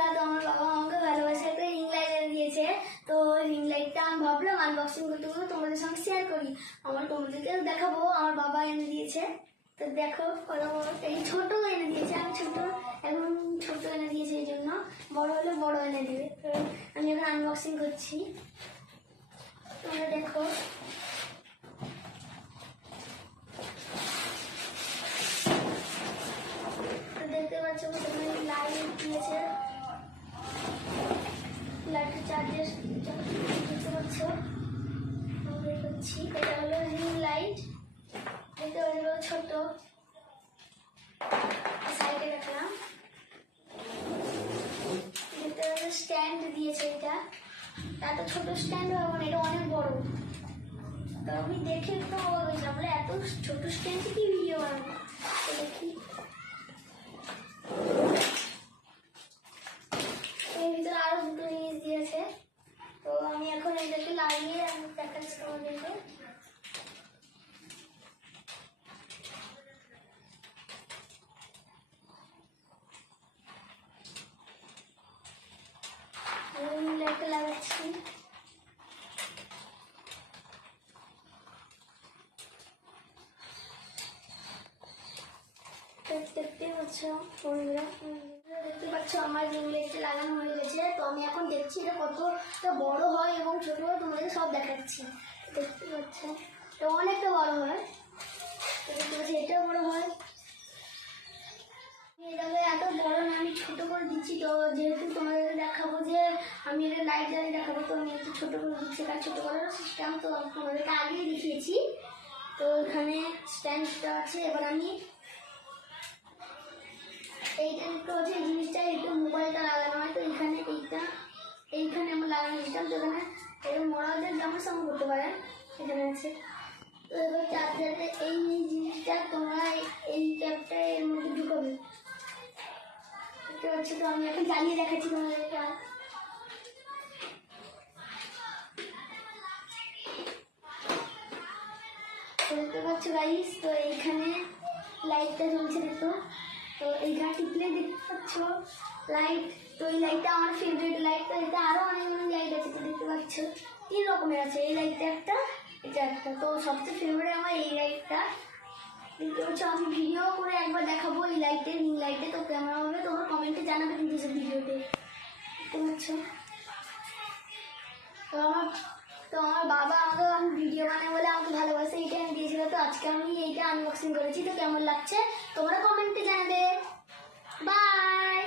রাত আমার বাবা আমাকে ভালোবাসে একটা রিং লাইট এনে দিয়েছে। তো রিং লাইটটা আমি ভাবলাম আনবক্সিং করতে করতে তোমাদের সঙ্গে শেয়ার করি। আমার তোমাদেরকে দেখাবো, আমার বাবা এনে দিয়েছে। তো দেখো এই ছোট এনে দিয়েছে, আমি ছোট, এখন ছোট এনে দিয়েছে এই জন্য। বড় হলে বড় এনে দিবে। তো আমি এখন আনবক্সিং করছি। তোমরা দেখো। তো দেখতে পাচ্ছ লাইট দিয়েছে লাইটের চার্জের দেখতে পাচ্ছ? এটা হলো রিং লাইট দেখতে পাচ্ছ সাইডে রাখলাম দেখতে স্ট্যান্ড দিয়েছে এটা। এত ছোট স্ট্যান্ড হবে না এটা অনেক বড়। তো আমি দেখে একটু অবাক হয়েছিলাম এত ছোট স্ট্যান্ড কি ভিডিও বানাবো? দেখি এর ভিতরে আরও দুটো জিনিস দিয়েছে তো আমি এখন এটাকে লাগিয়ে আমি দেখাচ্ছি তোমাদেরকে আমি লাইটটা লাগাচ্ছি দেখতে পাচ্ছ বন্ধুরা? দেখতে পাচ্ছ আমার রিং লাইটটা লাগানো হয়ে গেছে। তো আমি এখন দেখছি এটা কতটা বড় হয় এবং ছোট হয় তোমাদের সব দেখাচ্ছি। দেখতে পাচ্ছ? তো অনেকটা বড় হয়। তো দেখতে পাচ্ছি এটাও বড় হয়। এটাকে এত বড় না, আমি ছোট করে দিচ্ছি। তো যেহেতু তোমাদেরকে দেখাবো যে আমি এটা লাইট জ্বালিয়ে দেখাবো, তো আমি একটু ছোট করে দিচ্ছি। কারণ ছোট করার সিস্টেম তো তোমাদেরকে আগেই দেখিয়েছি। তো এখানে স্ট্যান্ডটা আছে। এবার আমি এইটা দেখতে পাচ্ছি এই জিনিসটা একটু মোবাইলটা লাগানো হয় তো এইখানে এইটা এইখানে আমার লাগানো দিতাম তো এখানে এটা জামার করতে পারেন এখানে আছে। এবার চার্জারে এই জিনিসটা তোমরা এই- এই ট্যাপটা এর মধ্যে ঢুকাবে। পাচ্ছ তো, আমি এখন জ্বালিয়ে দেখাচ্ছি তোমাদেরকে আর। দেখতে পাচ্ছ গাইস তো এইখানে লাইটটা জ্বলছে, দেখো। তো এইখানে টিপলে দেখতে পাচ্ছ লাইট তো এই লাইটটা আমার ফেভারিট লাইট তো এটা আরও অনেক অনেক লাইট আছে, তো দেখতে পাচ্ছ। তিন রকমের আছে। এই লাইটটা একটা, এটা একটা। তো সবচেয়ে ফেভারিট আমার এই লাইটটা দেখতে পাচ্ছ আমি ভিডিও করে একবার দেখাবো এই লাইটে রিং লাইটে তো কেমন হবে তোমার কমেন্টে জানাবে কিন্তু সব ভিডিওতে দেখতে তো আমার তো আমার বাবা আমাকে আমি ভিডিও বানাই বলে আমাকে ভালোবাসে এইটা আমি দিয়েছিল। তো আজকে আমি এইটা আনবক্সিং করেছি। তো কেমন লাগছে? তোমরা কমেন্টে জানাবে। বাই